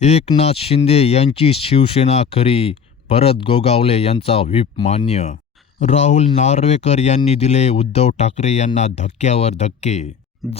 एकनाथ शिंदे यांची शिवसेना खरी भरत गोगावले यांचा व्हीप मान्य. राहुल नार्वेकर यांनी दिले उद्धव ठाकरे यांना धक्क्यावर धक्के.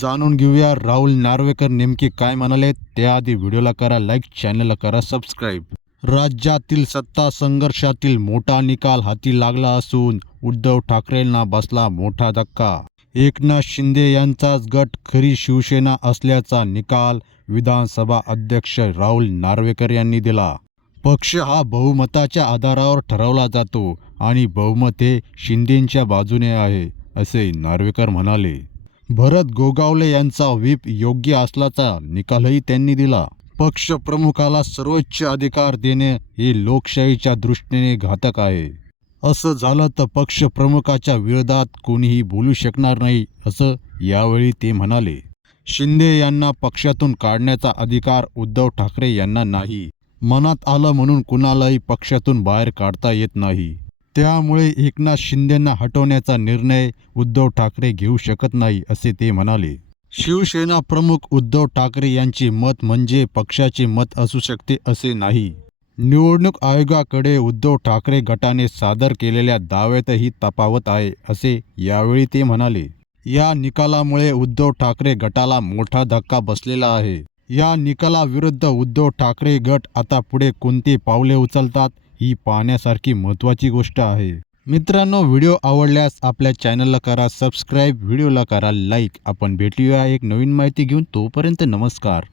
जाणून घेऊया राहुल नार्वेकर नेमके काय म्हणाले त्याआधी व्हिडिओला करा लाईक चॅनलला करा सबस्क्राईब. राज्यातील सत्ता संघर्षातील मोठा निकाल हाती लागला असून उद्धव ठाकरेंना बसला मोठा धक्का. एकनाथ शिंदे यांचाच गट खरी शिवसेना असल्याचा निकाल विधानसभा अध्यक्ष राहुल नार्वेकर यांनी दिला. पक्ष हा बहुमताच्या आधारावर ठरवला जातो आणि बहुमत हे शिंदेंच्या बाजूने आहे असे नार्वेकर म्हणाले. भरत गोगावले यांचा व्हीप योग्य असल्याचा निकालही त्यांनी दिला. पक्ष प्रमुखाला सर्वोच्च अधिकार देणे हे लोकशाहीच्या दृष्टीने घातक आहे. असं झालं तर पक्ष प्रमुखाच्या विरोधात कोणीही बोलू शकणार नाही असं यावेळी ते म्हणाले. शिंदे यांना पक्षातून काढण्याचा अधिकार उद्धव ठाकरे यांना नाही. मनात आलं म्हणून कुणालाही पक्षातून बाहेर काढता येत नाही. त्यामुळे एकनाथ शिंदेंना हटवण्याचा निर्णय उद्धव ठाकरे घेऊ शकत नाही असे ते म्हणाले. शिवसेना प्रमुख उद्धव ठाकरे यांचे मत म्हणजे पक्षाचे मत असू शकते असे नाही. निवडणूक आयोगाकडे उद्धव ठाकरे गटाने सादर केलेल्या दाव्यातही तफावत आहे असे यावेळी ते म्हणाले. या निकालामुळे उद्धव ठाकरे गटाला मोठा धक्का बसलेला आहे. या निकालाविरुद्ध उद्धव ठाकरे गट आता पुढे कोणती पावले उचलतात ही पाहण्यासारखी महत्त्वाची गोष्ट आहे. मित्रांनो व्हिडिओ आवडल्यास आपल्या चॅनलला करा सबस्क्राईब व्हिडिओला करा लाईक. आपण भेटूया एक नवीन माहिती घेऊन तोपर्यंत नमस्कार.